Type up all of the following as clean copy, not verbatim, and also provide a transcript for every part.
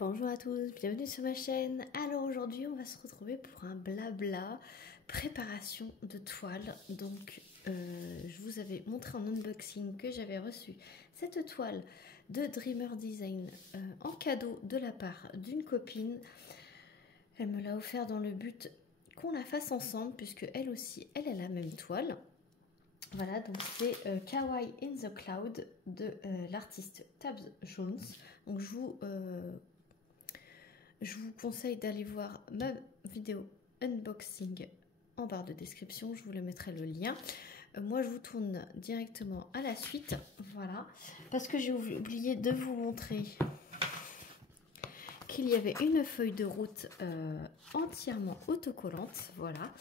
Bonjour à tous, bienvenue sur ma chaîne. Alors aujourd'hui on va se retrouver pour un blabla préparation de toile. Donc je vous avais montré en unboxing que j'avais reçu cette toile de Dreamer Design en cadeau de la part d'une copine. Elle me l'a offert dans le but qu'on la fasse ensemble puisque elle aussi elle a la même toile. Voilà, donc c'est Kawaii in the Cloud de l'artiste Tabs Jones. Donc je vous conseille d'aller voir ma vidéo unboxing en barre de description, je vous le mettrai le lien. Moi je vous tourne directement à la suite, voilà, parce que j'ai oublié de vous montrer qu'il y avait une feuille de route entièrement autocollante, voilà.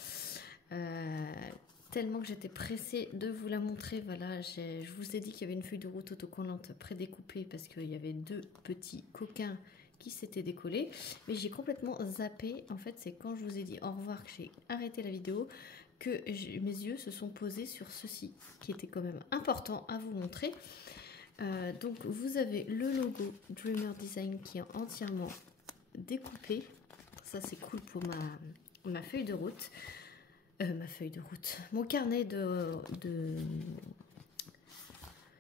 Tellement que j'étais pressée de vous la montrer, voilà, je vous ai dit qu'il y avait une feuille de route autocollante prédécoupée parce qu'il y avait deux petits coquins qui s'étaient décollés, mais j'ai complètement zappé. En fait, c'est quand je vous ai dit au revoir que j'ai arrêté la vidéo que mes yeux se sont posés sur ceci, qui était quand même important à vous montrer. Donc vous avez le logo Dreamer Design qui est entièrement découpé, ça c'est cool pour ma feuille de route. Mon carnet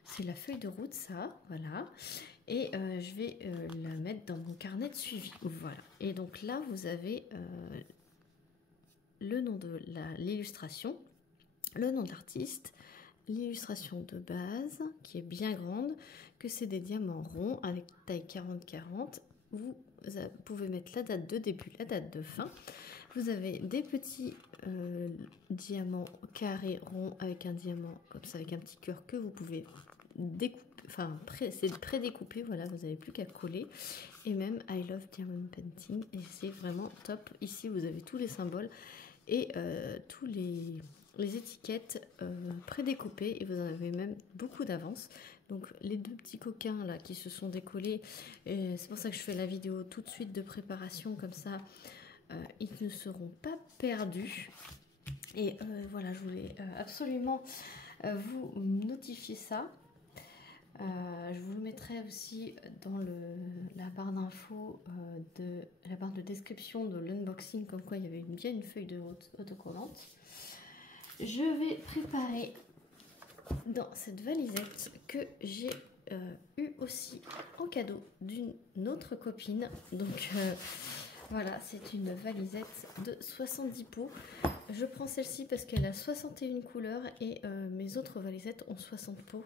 c'est la feuille de route, ça, voilà. Et je vais la mettre dans mon carnet de suivi, voilà. Et donc là, vous avez le nom de l'illustration, le nom de l'artiste, l'illustration de base, qui est bien grande, que c'est des diamants ronds avec taille 40-40. Vous pouvez mettre la date de début, la date de fin. Vous avez des petits diamants carrés ronds avec un diamant comme ça, avec un petit cœur que vous pouvez découper, enfin c'est prédécoupé, voilà, vous n'avez plus qu'à coller. Et même I love diamond painting, et c'est vraiment top. Ici vous avez tous les symboles et tous les étiquettes prédécoupées, et vous en avez même beaucoup d'avance. Donc les deux petits coquins là qui se sont décollés, c'est pour ça que je fais la vidéo tout de suite de préparation, comme ça ils ne seront pas perdus. Et voilà, je voulais absolument vous notifier ça. Je vous le mettrai aussi dans la barre d'infos la barre de description de l'unboxing, comme quoi il y avait bien une feuille de route autocollante. Je vais préparer dans cette valisette que j'ai eu aussi en cadeau d'une autre copine. Donc voilà, c'est une valisette de 70 pots. Je prends celle-ci parce qu'elle a 61 couleurs et mes autres valisettes ont 60 pots.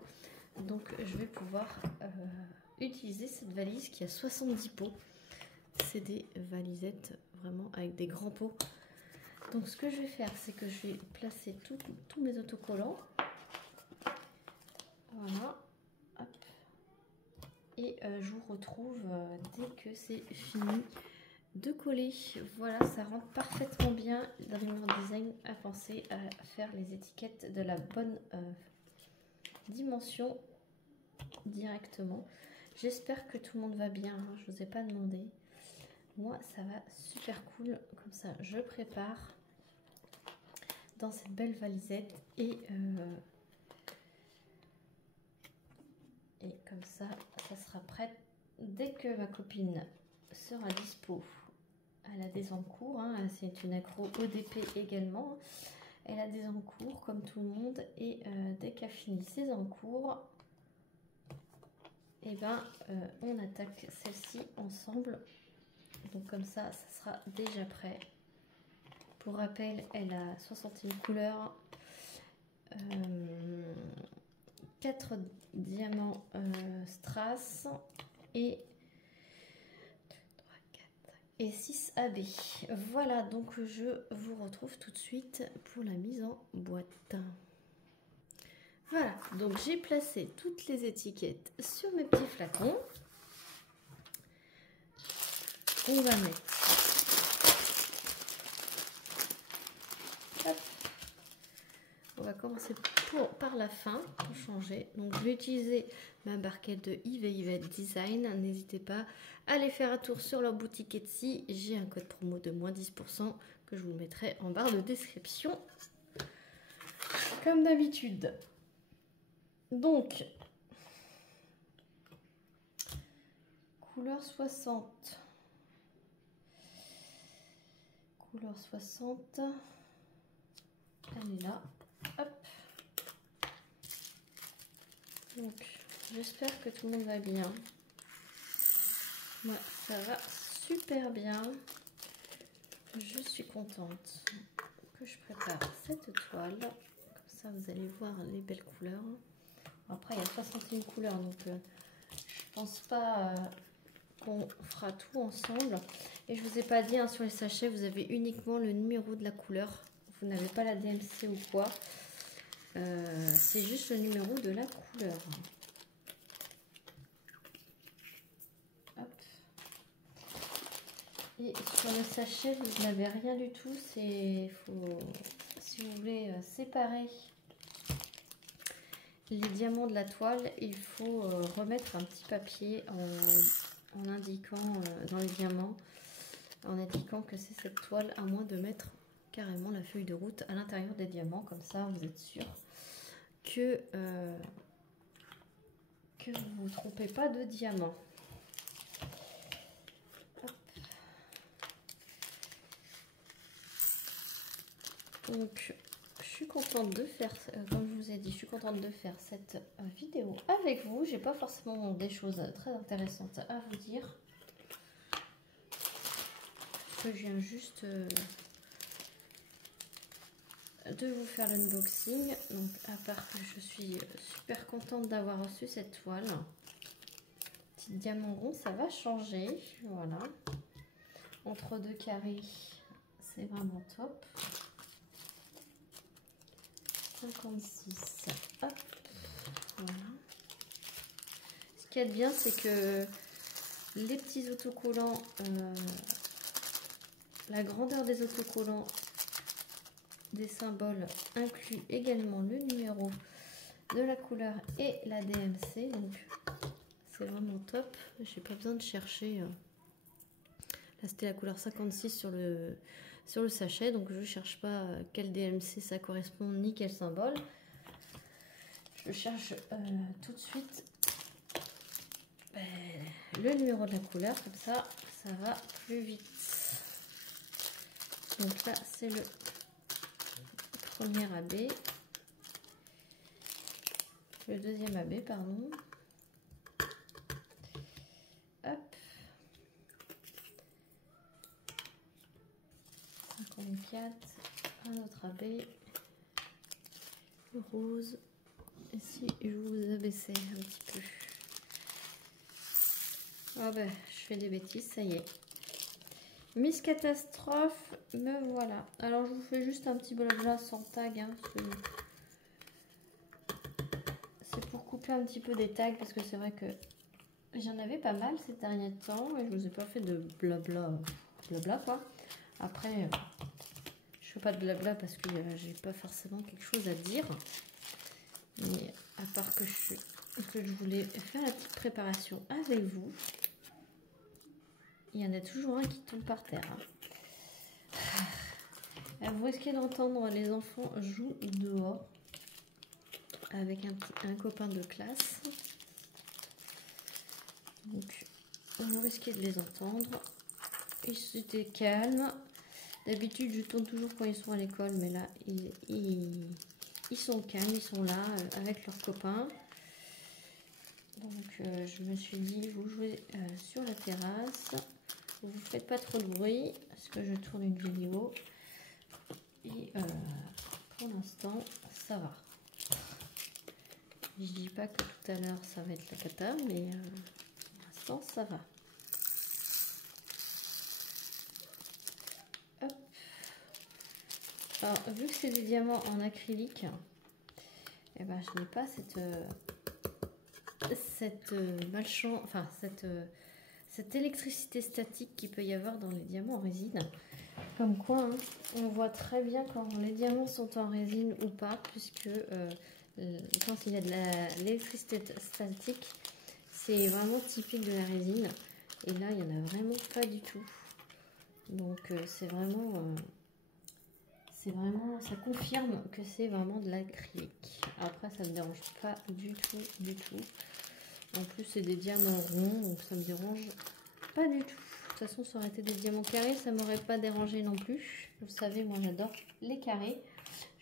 Donc je vais pouvoir utiliser cette valise qui a 70 pots. C'est des valisettes vraiment avec des grands pots. Donc ce que je vais faire, c'est que je vais placer tous mes autocollants. Voilà. Hop. Et je vous retrouve dès que c'est fini de coller. Voilà, ça rentre parfaitement bien. Dreamer Design a pensé à faire les étiquettes de la bonne dimension directement. J'espère que tout le monde va bien, hein. Je vous ai pas demandé. Moi ça va super cool. Comme ça je prépare dans cette belle valisette et comme ça sera prêt dès que ma copine sera dispo. Elle a des encours, hein. C'est une accro ODP également. Elle a des encours comme tout le monde, et dès qu'elle finit ses encours, et ben on attaque celle-ci ensemble. Donc comme ça sera déjà prêt. Pour rappel, elle a 61 couleurs, 4 diamants strass et 6 AB. Voilà, donc je vous retrouve tout de suite pour la mise en boîte. Voilà, donc j'ai placé toutes les étiquettes sur mes petits flacons. On va mettre, hop, on va commencer par la fin pour changer. Donc je vais utiliser ma barquette de Yves et Yvette Design. N'hésitez pas à aller faire un tour sur leur boutique Etsy. J'ai un code promo de moins 10% que je vous mettrai en barre de description comme d'habitude. Donc couleur 60, Couleur 60. Elle est là. Hop. Donc, j'espère que tout le monde va bien. Moi, ça va super bien. Je suis contente que je prépare cette toile. Comme ça, vous allez voir les belles couleurs. Après, il y a 61 couleurs, donc je pense pas qu'on fera tout ensemble. Et je vous ai pas dit, hein, sur les sachets, vous avez uniquement le numéro de la couleur. Vous n'avez pas la DMC ou quoi. C'est juste le numéro de la couleur. Hop. Et sur le sachet, vous n'avez rien du tout. Si vous voulez séparer les diamants de la toile, il faut remettre un petit papier en indiquant dans les diamants, en indiquant que c'est cette toile, à moins de mettre carrément la feuille de route à l'intérieur des diamants. Comme ça, vous êtes sûr que vous ne vous trompez pas de diamant. Hop. Donc, je suis contente de faire, comme je vous ai dit, je suis contente de faire cette vidéo avec vous. J'ai pas forcément des choses très intéressantes à vous dire. Je viens juste de vous faire l'unboxing. Donc, à part que je suis super contente d'avoir reçu cette toile. Petit diamant rond, ça va changer. Voilà. Entre deux carrés, c'est vraiment top. 56. Hop. Voilà. Ce qui est bien, c'est que les petits autocollants, la grandeur des autocollants des symboles inclut également le numéro de la couleur et la DMC. Donc c'est vraiment top. J'ai pas besoin de chercher. Là c'était la couleur 56 sur le sachet, donc je cherche pas quel DMC ça correspond ni quel symbole. Je cherche tout de suite le numéro de la couleur, comme ça va plus vite. Donc là c'est le premier AB, le deuxième AB, pardon. Hop. 54, un autre AB, le rose. Et si je vous abaissais un petit peu. Ah ben, je fais des bêtises, ça y est. Miss Catastrophe, me voilà. Alors je vous fais juste un petit blabla sans tag. Hein, c'est pour couper un petit peu des tags, parce que c'est vrai que j'en avais pas mal ces derniers temps. Et je vous ai pas fait de blabla quoi. Après, je fais pas de blabla parce que j'ai pas forcément quelque chose à dire. Mais à part que je voulais faire la petite préparation avec vous. Il y en a toujours un qui tombe par terre. Hein. Vous risquez d'entendre les enfants jouer dehors avec un copain de classe. Donc, vous risquez de les entendre. Ils étaient calmes. D'habitude, je tourne toujours quand ils sont à l'école, mais là, ils sont calmes, ils sont là avec leurs copains. Donc, je me suis dit, vous jouez sur la terrasse. Vous ne faites pas trop de bruit parce que je tourne une vidéo. Et pour l'instant, ça va. Je dis pas que tout à l'heure, ça va être la cata, mais pour l'instant, ça va. Hop. Alors, vu que c'est du diamant en acrylique, eh ben, je n'ai pas cette électricité statique qu'il peut y avoir dans les diamants en résine. Comme quoi, hein, on voit très bien quand les diamants sont en résine ou pas, puisque quand il y a de l'électricité statique, c'est vraiment typique de la résine. Et là, il n'y en a vraiment pas du tout. Donc, c'est vraiment, ça confirme que c'est vraiment de l'acrylique. Après, ça ne me dérange pas du tout. En plus, c'est des diamants ronds, donc ça me dérange pas du tout. toute façon, ça aurait été des diamants carrés, ça m'aurait pas dérangé non plus. Vous savez, moi j'adore les carrés.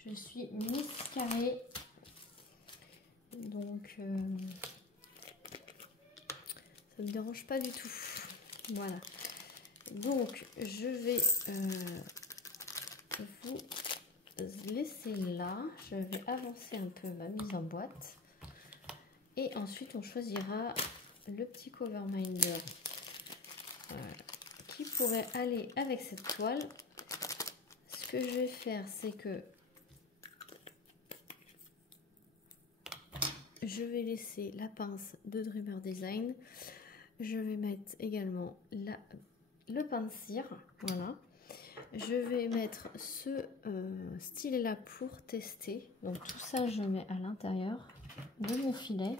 Je suis Miss Carré. Donc, ça me dérange pas du tout. Voilà. Donc, je vais vous laisser là. Je vais avancer un peu ma mise en boîte. Et ensuite, on choisira le petit cover minder qui pourrait aller avec cette toile. Ce que je vais faire, c'est que je vais laisser la pince de Dreamer Design. Je vais mettre également le pain de cire. Voilà. Je vais mettre ce stylet là pour tester. Donc tout ça, je mets à l'intérieur de mon filet.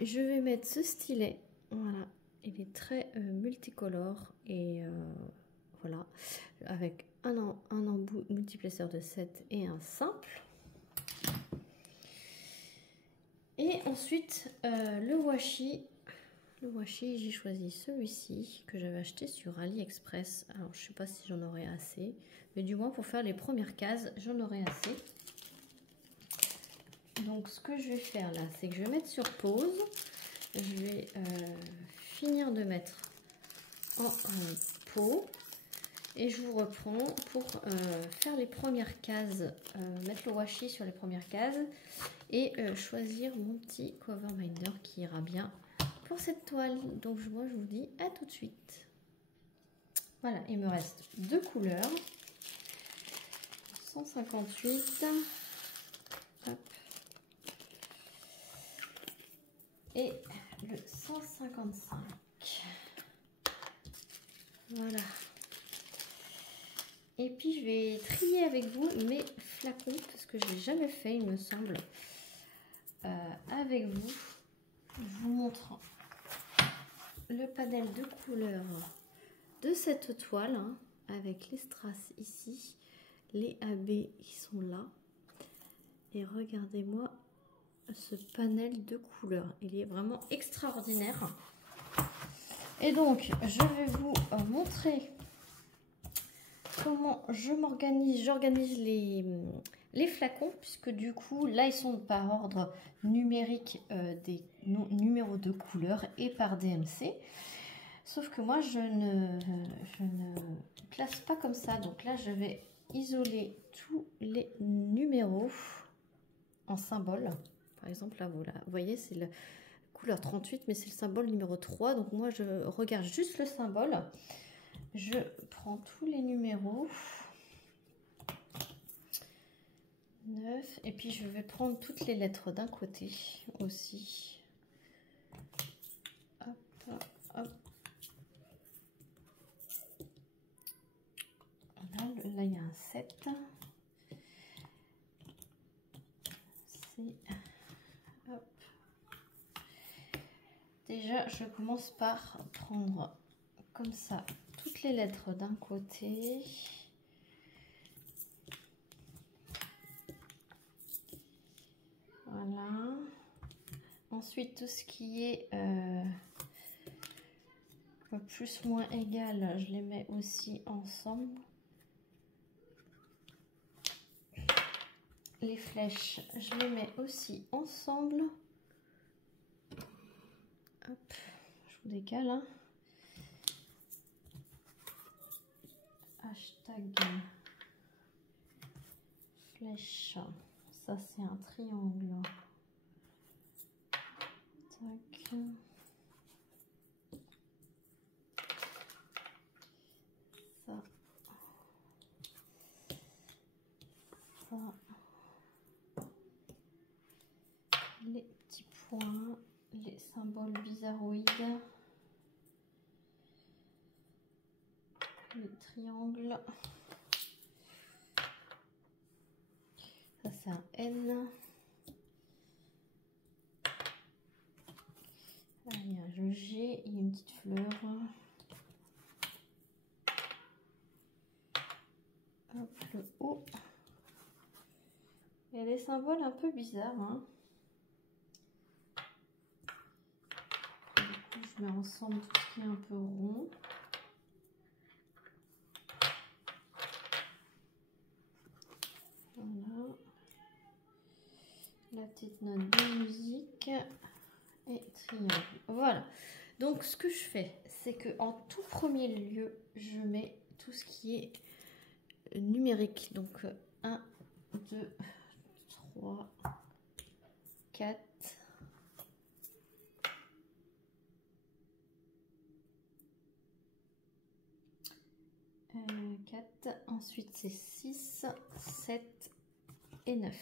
Je vais mettre ce stylet. Voilà. Il est très multicolore et voilà. Avec un embout multiplaceur de 7 et un simple. Et ensuite, le washi. Le washi, j'ai choisi celui-ci que j'avais acheté sur AliExpress. Alors, je ne sais pas si j'en aurai assez. Mais du moins, pour faire les premières cases, j'en aurai assez. Donc, ce que je vais faire là, c'est que je vais mettre sur pause. Je vais finir de mettre en pot. Et je vous reprends pour faire les premières cases, mettre le washi sur les premières cases et choisir mon petit cover minder qui ira bien pour cette toile. Donc moi je vous dis à tout de suite. Voilà, il me reste deux couleurs. 158. Hop. Et le 155. Voilà. Et puis je vais trier avec vous mes flacons parce que je n'ai jamais fait, il me semble, avec vous. Je vous montre le panel de couleurs de cette toile hein, avec les strass ici, les AB qui sont là. Et regardez-moi ce panel de couleurs, il est vraiment extraordinaire. Et donc je vais vous montrer comment je m'organise. J'organise les flacons puisque du coup là ils sont par ordre numérique des numéros de couleurs et par DMC. Sauf que moi je ne classe pas comme ça. Donc là je vais isoler tous les numéros en symbole. Par exemple là vous voyez c'est la couleur 38 mais c'est le symbole numéro 3. Donc moi je regarde juste le symbole. Je prends tous les numéros 9 et puis je vais prendre toutes les lettres d'un côté aussi. Hop, hop. Là il y a un 7. Hop. Déjà je commence par prendre comme ça toutes les lettres d'un côté. Voilà. Ensuite, tout ce qui est plus moins égal, je les mets aussi ensemble. Les flèches, je les mets aussi ensemble. Hop, je vous décale. Hein. Hashtag flèche, ça c'est un triangle. Tac. Ça. Ça. Les petits points, les symboles bizarroïdes. Le triangle, ça c'est un N. Là, il y a un G, il y a une petite fleur. Hop, le O. Il y a des symboles un peu bizarres. Hein. Du coup, je je mets ensemble tout ce qui est un peu rond. Voilà. La petite note de musique et triangle. Voilà. Donc ce que je fais, c'est que en tout premier lieu, je mets tout ce qui est numérique. Donc 1, 2, 3, 4. 4, ensuite c'est 6, 7 et 9.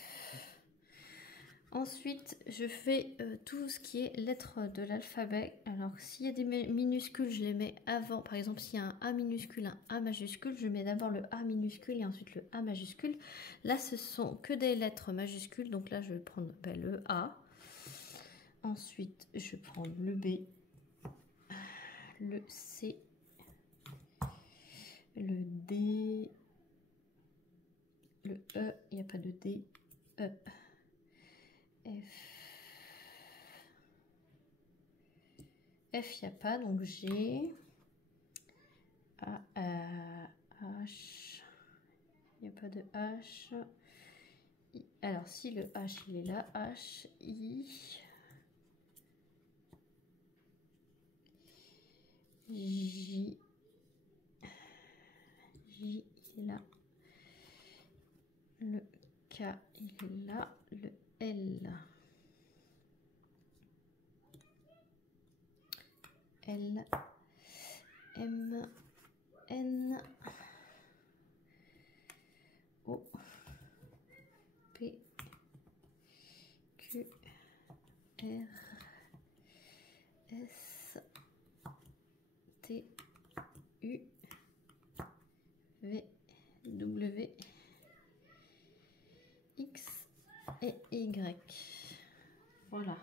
Ensuite, je fais tout ce qui est lettres de l'alphabet. Alors, s'il y a des minuscules, je les mets avant. Par exemple, s'il y a un A minuscule, un A majuscule, je mets d'abord le A minuscule et ensuite le A majuscule. Là, ce sont que des lettres majuscules. Donc là, je vais prendre le A. Ensuite, je vais prendre le B, le C, le D, le E, il n'y a pas de D, E, F, il n'y a pas, donc G, A, H, il n'y a pas de H, I. Alors si le H il est là, H, I, J, il est là, le K il est là, le L, M, N, O, P, Q, R, S, T, U, V, W, X et Y. Voilà.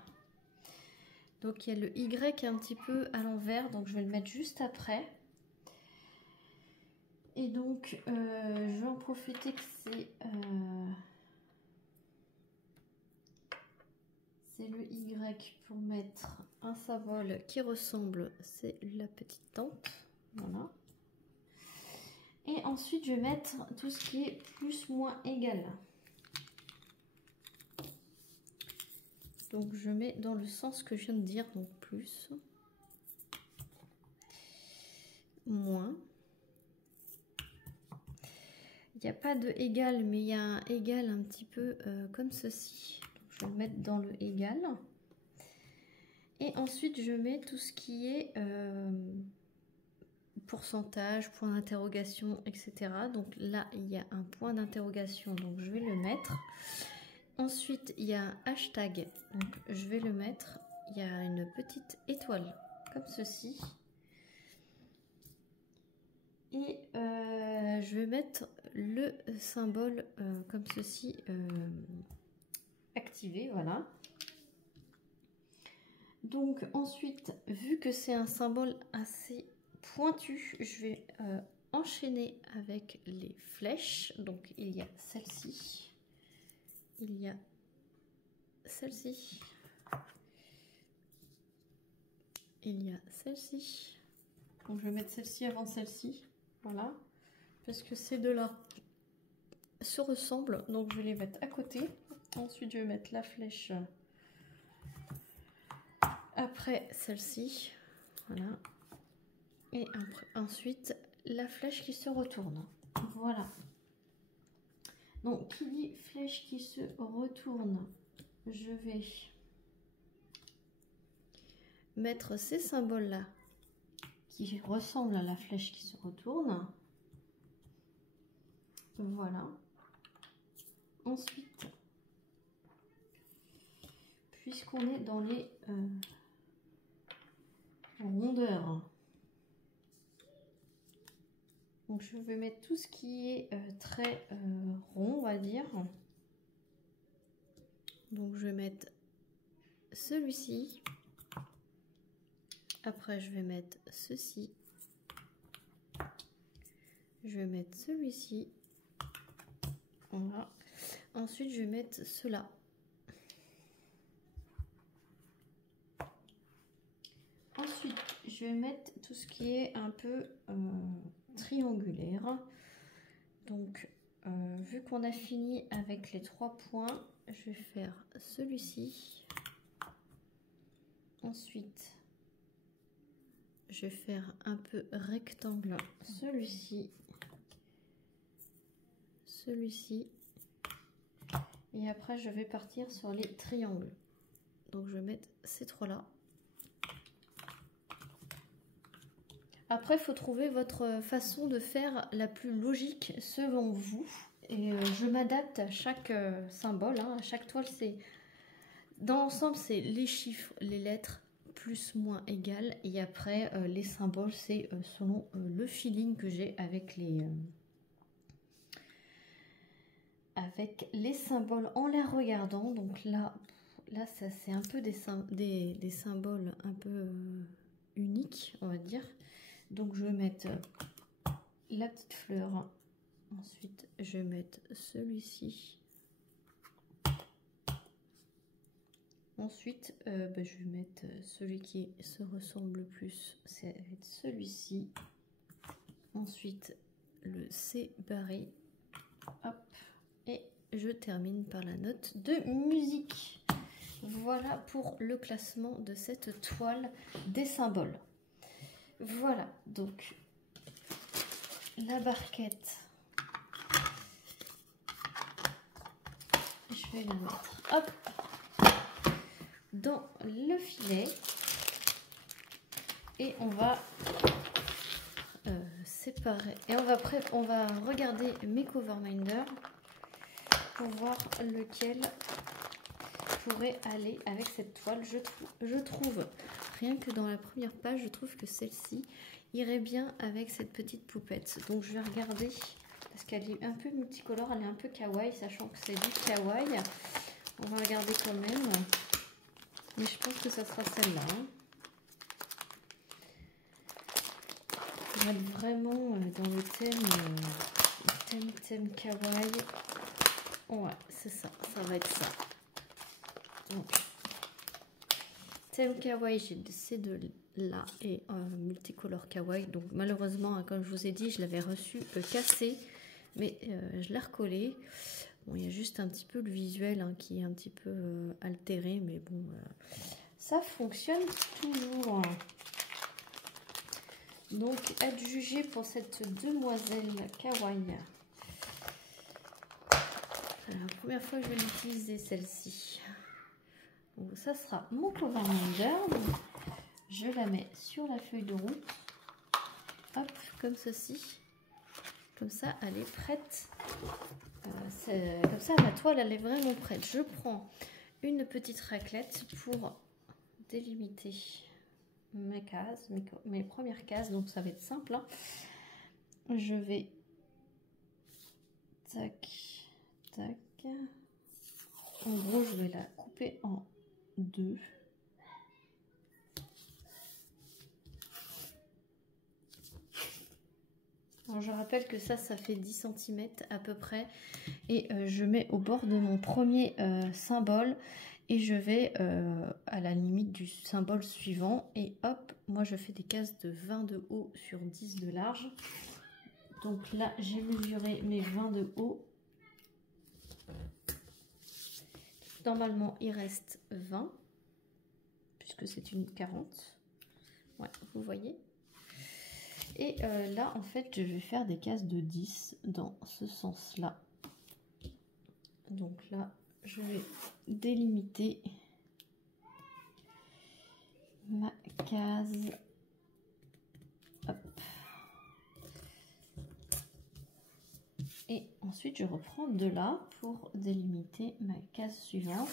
Donc il y a le Y un petit peu à l'envers, donc je vais le mettre juste après. Et donc je vais en profiter que c'est le Y pour mettre un symbole qui ressemble, c'est la petite tente. Voilà. Et ensuite je vais mettre tout ce qui est plus moins égal. Donc je mets dans le sens que je viens de dire, donc plus, moins. Il n'y a pas de égal, mais il y a un égal un petit peu comme ceci. Donc je vais le mettre dans le égal. Et ensuite je mets tout ce qui est pourcentage, point d'interrogation, etc. Donc là il y a un point d'interrogation, donc je vais le mettre. Ensuite, il y a un hashtag, donc je vais le mettre. Il y a une petite étoile, comme ceci. Et je vais mettre le symbole comme ceci, activé, voilà. Donc ensuite, vu que c'est un symbole assez pointu, je vais enchaîner avec les flèches. Donc il y a celle-ci. Il y a celle-ci, il y a celle-ci. Donc je vais mettre celle-ci avant celle-ci, voilà, parce que ces deux-là se ressemblent, donc je vais les mettre à côté. Ensuite je vais mettre la flèche après celle-ci, voilà, et ensuite la flèche qui se retourne, voilà. Donc, qui dit flèche qui se retourne, je vais mettre ces symboles-là qui ressemblent à la flèche qui se retourne. Voilà. Ensuite, puisqu'on est dans les rondeurs, donc je vais mettre tout ce qui est très rond, on va dire. Donc je vais mettre celui-ci. Après je vais mettre ceci. Je vais mettre celui-ci. Voilà. Ensuite je vais mettre cela. Ensuite je vais mettre tout ce qui est un peu triangulaire. Donc, vu qu'on a fini avec les 3 points, je vais faire celui-ci. Ensuite, je vais faire un peu rectangle, celui-ci, celui-ci. Et après, je vais partir sur les triangles. Donc, je vais mettre ces 3-là. Après, il faut trouver votre façon de faire la plus logique selon vous. Et je m'adapte à chaque symbole, hein, à chaque toile. Dans l'ensemble, c'est les chiffres, les lettres, plus, moins, égal. Et après, les symboles, c'est selon le feeling que j'ai avec les symboles en les regardant. Donc là ça c'est un peu des symboles un peu uniques, on va dire. Donc je vais mettre la petite fleur. Ensuite, je vais mettre celui-ci. Ensuite, je vais mettre celui qui se ressemble le plus, c'est celui-ci. Ensuite, le C barré. Hop. Et je termine par la note de musique. Voilà pour le classement de cette toile des symboles. Voilà, donc la barquette. Je vais la mettre, hop, dans le filet. Et on va séparer. Et on va regarder mes coverminder pour voir lequel pourrait aller avec cette toile. Je trouve, rien que dans la première page, je trouve que celle-ci irait bien avec cette petite poupette. Donc je vais regarder, parce qu'elle est un peu multicolore, elle est un peu kawaii, sachant que c'est du kawaii. On va regarder quand même. Mais je pense que ça sera celle-là. Hein. On va être vraiment dans le thème kawaii. Ouais, c'est ça, ça va être ça. Donc, thème kawaii, j'ai ces deux-là et multicolore kawaii. Donc, malheureusement, comme je vous ai dit, je l'avais reçu cassé, mais je l'ai recollé. Bon, il y a juste un petit peu le visuel hein, qui est un petit peu altéré, mais bon, ça fonctionne toujours. Donc, adjugé pour cette demoiselle kawaii. Alors, la première fois que je vais l'utiliser, celle-ci. Donc, ça sera mon coverminder. Je la mets sur la feuille de route. Hop, comme ceci. Comme ça, elle est prête. Comme ça, ma toile, elle est vraiment prête. Je prends une petite raclette pour délimiter mes cases, mes premières cases. Donc, ça va être simple. Hein. Je vais... Tac, tac. En gros, je vais la couper en deux. Alors, je rappelle que ça fait 10 cm à peu près. Et je mets au bord de mon premier symbole. Et je vais à la limite du symbole suivant. Et hop, moi je fais des cases de 20 de haut sur 10 de large. Donc là, j'ai mesuré mes 20 de haut. Normalement, il reste 20. Puisque c'est une 40. Ouais, vous voyez. Et là, en fait, je vais faire des cases de 10 dans ce sens-là. Donc là, je vais délimiter ma case. Hop. Et ensuite, je reprends de là pour délimiter ma case suivante.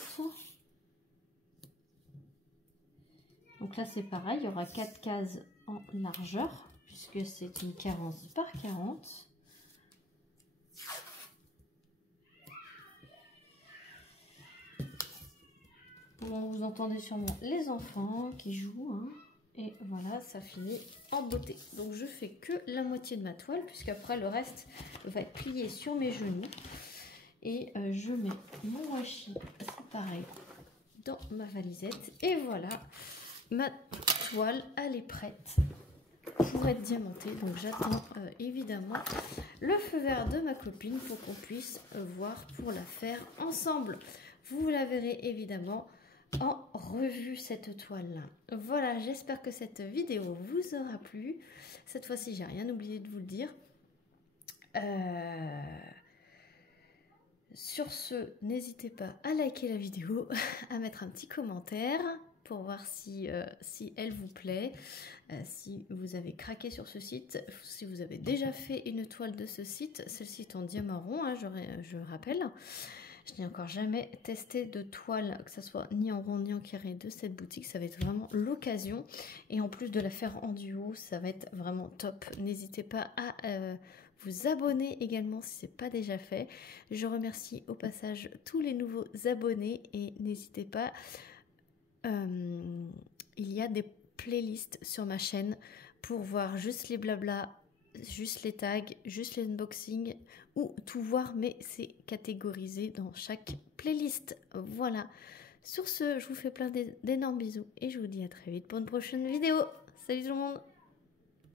Donc là, c'est pareil, il y aura 4 cases en largeur, puisque c'est une 40 par 40. Bon, vous entendez sûrement les enfants qui jouent. Hein, et voilà, ça finit en beauté. Donc, je fais que la moitié de ma toile, puisqu'après, le reste va être plié sur mes genoux. Et je mets mon washi, c'est pareil, dans ma valisette. Et voilà, ma toile, elle est prête pour être diamantée. Donc j'attends évidemment le feu vert de ma copine pour qu'on puisse voir pour la faire ensemble. Vous la verrez évidemment en revue, cette toile-là. Voilà, j'espère que cette vidéo vous aura plu. Cette fois-ci, j'ai rien oublié de vous le dire. Sur ce, n'hésitez pas à liker la vidéo, à mettre un petit commentaire pour voir si elle vous plaît, si vous avez craqué sur ce site, si vous avez déjà fait une toile de ce site. Celle-ci est en diamant rond, hein, je rappelle. Je n'ai encore jamais testé de toile, que ce soit ni en rond ni en carré, de cette boutique. Ça va être vraiment l'occasion. Et en plus de la faire en duo, ça va être vraiment top. N'hésitez pas à vous abonner également si ce n'est pas déjà fait. Je remercie au passage tous les nouveaux abonnés. Et n'hésitez pas, il y a des playlists sur ma chaîne pour voir juste les blabla, juste les tags, juste les unboxings ou tout voir, mais c'est catégorisé dans chaque playlist. Voilà. Sur ce, je vous fais plein d'énormes bisous et je vous dis à très vite pour une prochaine vidéo. Salut tout le monde!